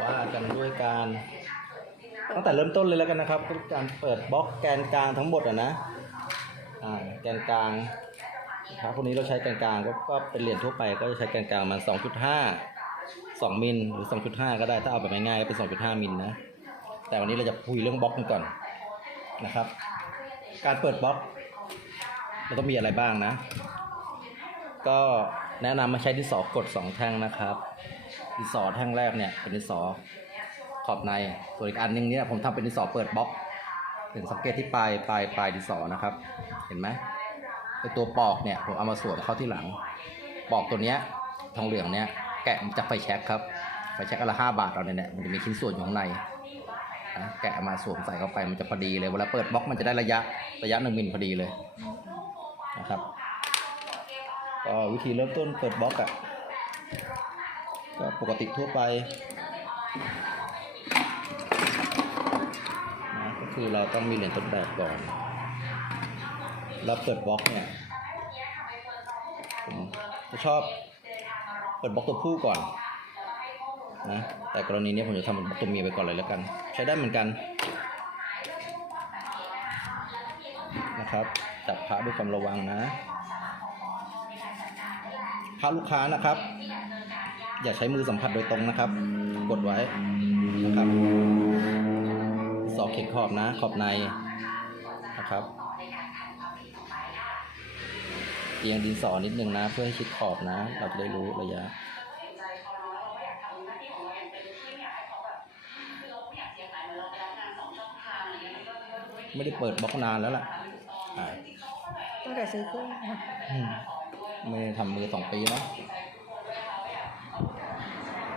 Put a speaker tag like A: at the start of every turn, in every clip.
A: ว่ากันด้วยการ ตั้งแต่เริ่มต้นเลยแล้วกันนะครับการเปิดบล็อกแกนกลางทั้งหมดอะนะอ่าแกนกลางครับพวกนี้เราใช้แกนกลางก็ก็เป็นเหรียญทั่วไปก็จะใช้แกนกลางมัน2.5 2มิลหรือ 2.5 ก็ได้ถ้าเอาแบบง่ายๆก็เป็น 2.5มิลนะแต่วันนี้เราจะคุยเรื่องบล็อกกันก่อนนะครับ การเปิดบล็อกมันต้องมีอะไรบ้างนะ ก็แนะนำมาใช้ดินสอกดสองแท่งนะครับ ดินสอแท่งแรกเนี่ยเป็นดินสอขอบในส่วนอีกอันหนึงเนี่ยผมทำเป็นดินสอเปิดบล็อกเห็นสังเกตที่ปลายปลายปลายดินสอนะครับ เห็นไหมไอตัวปอกเนี่ยผมเอามาสวมเข้าที่หลัง ปอกตัวเนี้ยทองเหลืองเนี่ยแกะจากไฟแช็กครับไฟแช็กอันละห้าบาทเราเนี่ยเนี่ยมันจะมีชิ้นส่วนอยู่ข้างในนะแกะมาสวมใส่เข้าไปมันจะพอดีเลยเวลาเปิดบล็อกมันจะได้ระยะระยะหนึ่งมิลพอดีเลยนะครับก็วิธีเริ่มต้นเปิดบล็อกอะ ก็ปกติทั่วไปนะก็คือเราต้องมีเหรียญต้นแบบก่อน เราเปิดบล็อกเนี่ยผมจะชอบเปิดบล็อกตัวผู้ก่อนนะแต่กรณีนี้ผมจะทำเป็นบล็อกตัวเมียไปก่อนเลยแล้วกัน ใช้ได้เหมือนกันนะครับจับพระด้วยความระวังนะถ้าลูกค้านะครับ อย่าใช้มือสัมผัสโดยตรงนะครับ กดไว้นะครับ สอกเข็นขอบนะ ขอบในนะครับเอียงดินสอนิดนึงนะ เพื่อให้ชิดขอบนะ เราจะได้รู้ระยะไม่ได้เปิดบล็อกนานแล้วล่ะอ่า
B: ตั้งแต่ซื้อเครื่องค่ะ
A: อืมไม่ได้ทำมือสองปีเนาะ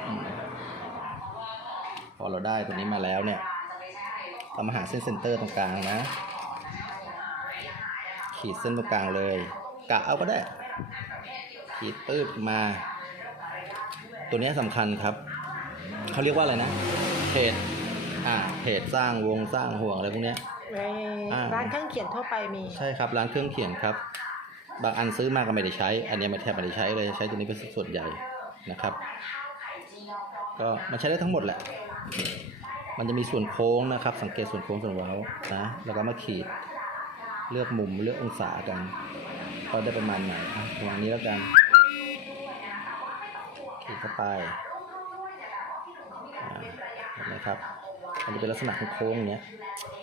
A: อืมพอ เราได้ตัวนี้มาแล้วเนี่ยเรามาหาเส้นเซนเตอร์ตรงกลางนะ ขีดเส้นตรงกลางเลยกะเอาก็ได้ ขีดปื้บมา ตัวเนี้ยสำคัญครับ เขาเรียกว่าอะไรนะเพจอ่าเพจสร้างวงสร้างห่วงอะไรพวกเนี้ย
B: ใน
A: อ่า
B: ร้านเครื่องเขียนทั่วไปมี
A: ใช่ครับ ร้านเครื่องเขียนครับ บางอันซื้อมาก็ไม่ได้ใช้ อันเนี้ยไม่แทบไม่ได้ใช้เลยใช้ตัวนี้เป็นส่วนใหญ่นะครับ ก็มันใช้ได้ทั้งหมดแหละ มันจะมีส่วนโค้งนะครับ สังเกตส่วนโค้งส่วนเว้านะ แล้วก็มาขีดเลือกมุมเลือกองศากันก็ได้ประมาณไหนอะประมาณนี้แล้วกันขีดเข้าไปอ่าเห็นไหมครับมันจะเป็นลักษณะของโค้งอย่างเนี้ย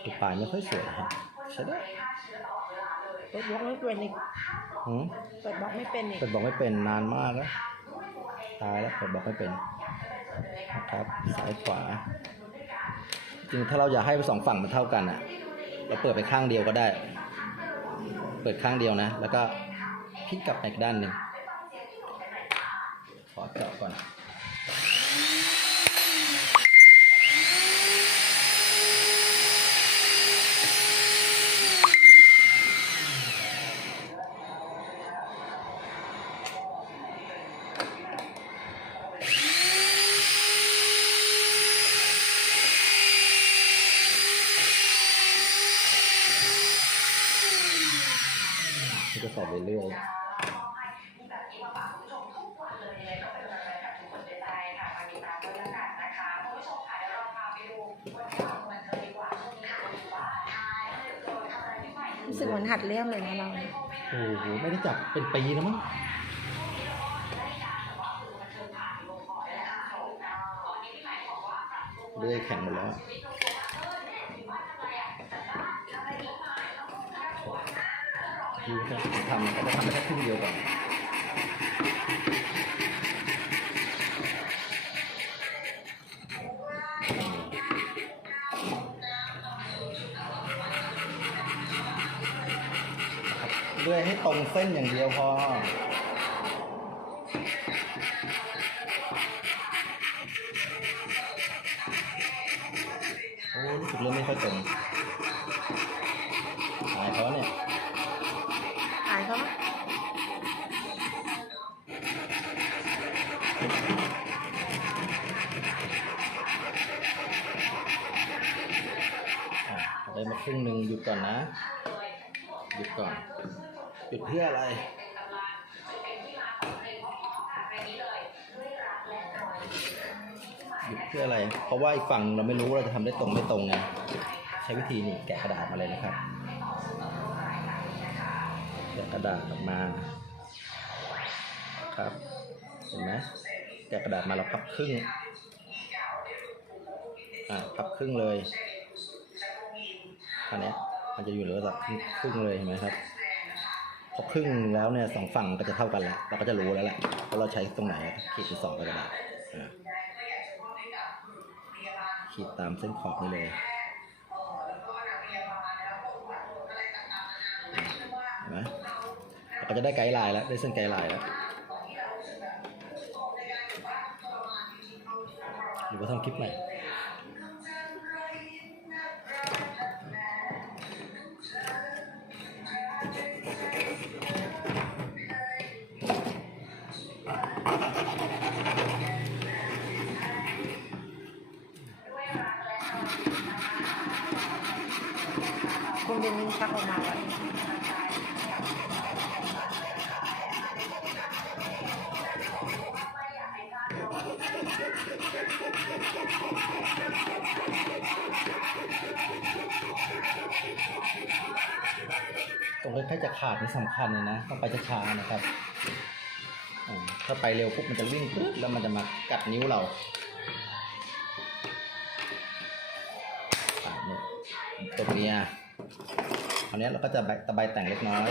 A: ดูปลายไม่ค่อยสวยครับใช้ได้
B: เปิดบล็อกไม่เป็นอีก
A: หืม
B: เปิดบล็อกไม่เป็นอีก
A: เปิดบอกไม่เป็นนานมากแล้วตายแล้วเปิดบอกไม่เป็น นะครับซ้ายขวา จริงถ้าเราอยากให้สองฝั่งมันเท่ากันอะเราเปิดไปข้างเดียวก็ได้ เปิดข้างเดียวนะ แล้วก็พลิกกลับไปอีกด้านหนึ่งขอเจาะก่อน ส่ไปเรื่อย
B: รู้สึกเหมือนหัดเลี่ยมเลยนะเรา
A: โอ้โห ไม่ได้จับเป็นปีแล้วมั้งเลื่อยแข็งหมดแล้ว ดูจะทำก็จะทำแค่ครึ่งเดียวก่อนเลื่อยให้ตรงเส้นอย่างเดียวพอ ครึ่งหนึ่งหยุดก่อนนะ หยุดก่อน หยุดเพื่ออะไรหยุดเพื่ออะไร เพราะว่าอีกฝั่งเราไม่รู้ว่าเราจะทำได้ตรงไม่ตรงไง ใช้วิธีนี่แกะกระดาษมาเลยนะครับ แกะกระดาษออกมา ครับ เห็นไหมแกะกระดาษมาเราพับครึ่ง อ่า พับครึ่งเลย อันนี้มันจะอยู่ในระดับครึ่งเลยเห็นไหมครับพอครึ่งแล้วเนี่ยสองฝั่งก็จะเท่ากันแล้วเราก็จะรู้แล้วแหละว่าเราใช้ตรงไหนขีดเป็นสองกระดาษขีดตามเส้นขอบนี่เลยเห็นไหมเราก็จะได้ไกด์ไลน์แล้วได้เส้นไกด์ไลน์แล้วหรือว่าทำคลิปใหม่
B: ชักออกมาแล้ว
A: ตรงใกล้ๆจะขาดนี่สำคัญเลยนะ ต้องไปจะช้านะครับถ้าไปเร็วปุ๊บมันจะวิ่งปึ๊บแล้วมันจะมากัดนิ้วเราอ่าเนี่ยตัวเมีย ราวนี้เราก็จะใบตะไบแต่งเล็กน้อย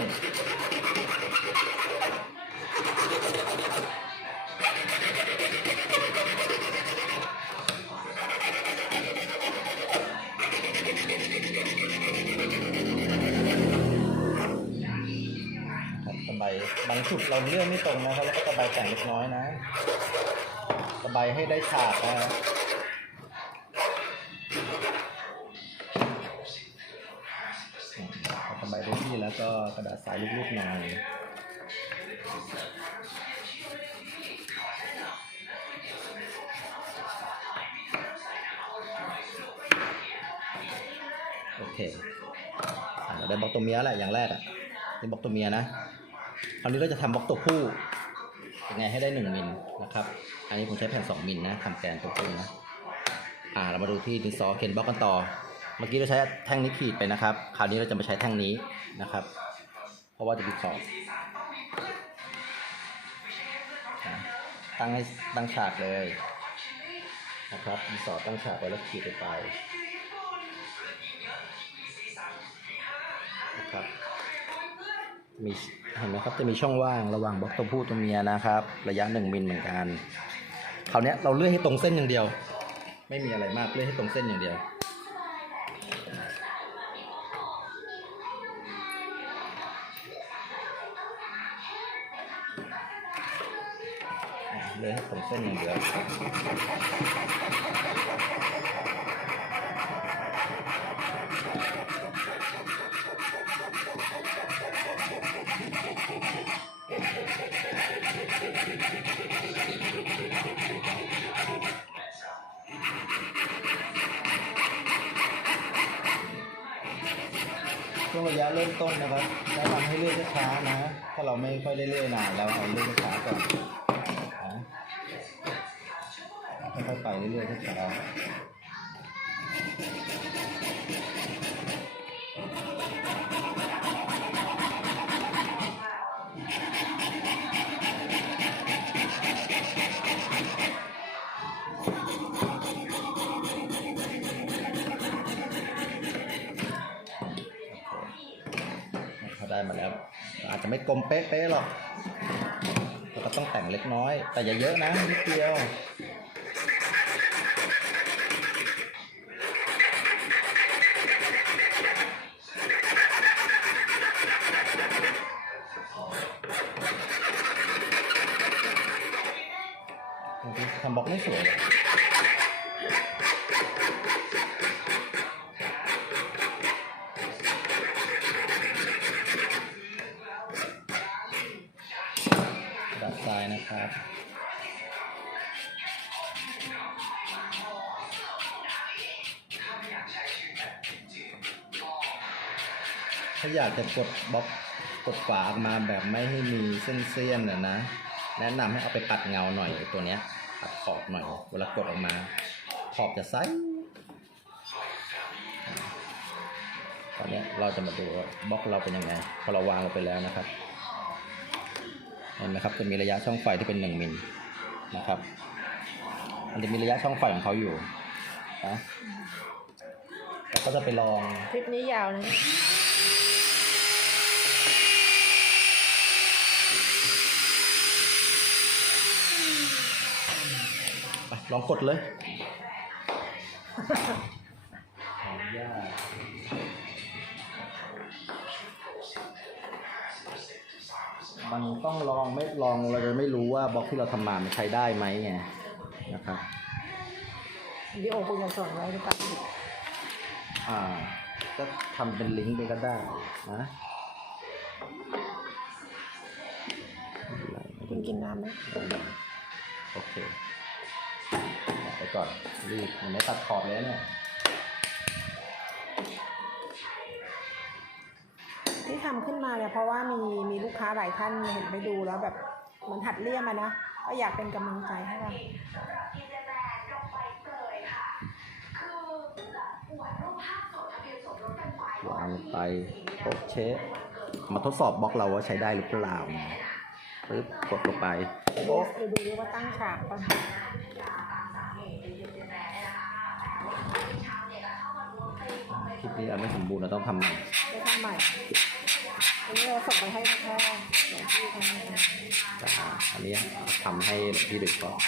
A: บตะไบบางจุดเราเลื่อนไม่ตรงนะครับแล้วก็ตะไบแต่งเล็กน้อยนะ ตะไบให้ได้ฉากนะฮะอื พอตะไบได้ที่แล้วก็กระดาษสายลูกๆหน่อยโอเคเราได้บล็อกตัวเมียแหละอย่างแรกอะนี่บล็อกตัวเมียนะคราวนี้เราจะทำบล็อกตัวผู้ยังไงให้ได้หนึ่งมิลนะครับ อันนี้ผมใช้แผ่นสองมิลนะทำแกนตัวผู้นะ อ่าเรามาดูที่ดินซอเขียนบล็อกกันต่อ มื่อกี้เราใช้แท่งนี้ขีดไปนะครับ คราวนี้เราจะมาใช้แท่งนี้นะครับ เพราะว่าจะมีขอบตั้งให้ตั้งฉากเลยนะครับดินสอตั้งฉากไว้แล้วขีดไปไปนะครับมีเห็นไหมครับจะมีช่องว่างระหว่างบล็อกตัวผู้ตัวเมียนะครับ ระยะหนึ่งมิลเหมือนกันคราวนี้เราเลื่อยให้ตรงเส้นอย่างเดียว ไม่มีอะไรมากเลื่อยให้ตรงเส้นอย่างเดียว เลยให้ตรงเส้นอย่างเดียวช่วงระยะเริ่มต้นนะครับแนะนำให้เลื่อยช้านะ ถ้าเราไม่ค่อยได้เลื่อยนานแล้วเอาเลื่อยช้าก่อน ค่อยๆไปเรื่อยๆช้าๆเขาได้มาแล้ว อาจจะไม่กลมเป๊ะๆหรอก ก็ต้องแต่งเล็กน้อย แต่อย่าเยอะนะนิดเดียวบางทีทำบล็อกไม่สวยเลย นะถ้าอยากจะกดบล็อกกดฝาออกมาแบบไม่ให้มีเส้นเสี้ยนน่ะนะ แนะนำให้เอาไปปัดเงาหน่อยตัวเนี้ยปัดขอบหน่อย เวลากดออกมา ขอบจะไซส์ตอนนี้เราจะมาดูบล็อกเราเป็นยังไง พอเราวางลงไปแล้วนะครับ เห็นไหมครับจะมีระยะช่องไฟที่เป็นหนึ่งมิลนะครับ มันจะมีระยะช่องไฟของเขาอยู่นะแล้วก็จะไปลอง
B: คลิปนี้ยาวนะ
A: ไปลองกดเลย มันต้องลองไม่ลองเราจะไม่รู้ว่าบล็อกที่เราทำมามันใช้ได้ไหมไงนะครับ
B: วิดีโอคุณจะสอนไว้หรือเปล่า
A: อ่า ก็ทำเป็นลิงก์ไปก็ได้นะ
B: คุณกินน้ำไหม
A: โอเคไปก่อนรีบมันไม่ตัดขอบเลยเนี่ย
B: ที่ทำขึ้นมาเนี่ยเพราะว่ามีมีลูกค้าหลายท่านเห็นไปดูแล้วแบบเหมือนหัดเลี่ยมนะก็อยากเป็นกำลังใจให้เรา
A: วางไปโอเคมาทดสอบบล็อกเราว่าใช้ได้หรือเปล่าปึ๊บกดลงไปโป๊ะ
B: ดูดูว่าตั้งฉากป่ะ
A: คลิปนี้เราไม่สมบูรณ์เราต้องทำใหม่
B: ได้ทำใหม่อันนี้เราส่งไปให้แค่หลวงพี่ทำให้
A: อ่าอันนี้ทำให้หลวงพี่ดึกก่อน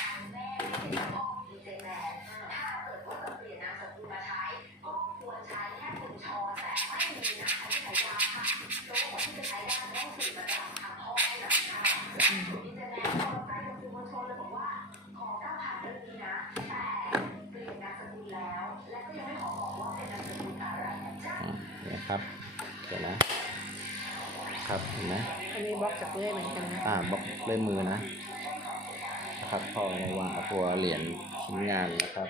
A: ครับเห็นไหม
B: อันนี้บล็อกจากเลื่อยเหมือนกันนะ
A: อ่าบล็อกด้วยมือนะนะครับพอมาวางเอาตัวเหรียญชิ้นงานนะครับ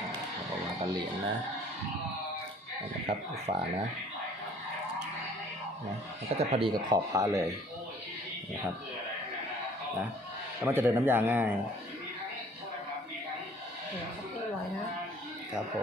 A: อ่าแล้วก็วางกับเหรียญนะนะครับฝานะนะมันก็จะพอดีกับขอบพระเลยนะครับนะแล้วมันจะเดินน้ำยาง่าย
B: เดี๋ยวเขาพูดไว้นะครับ
A: ผม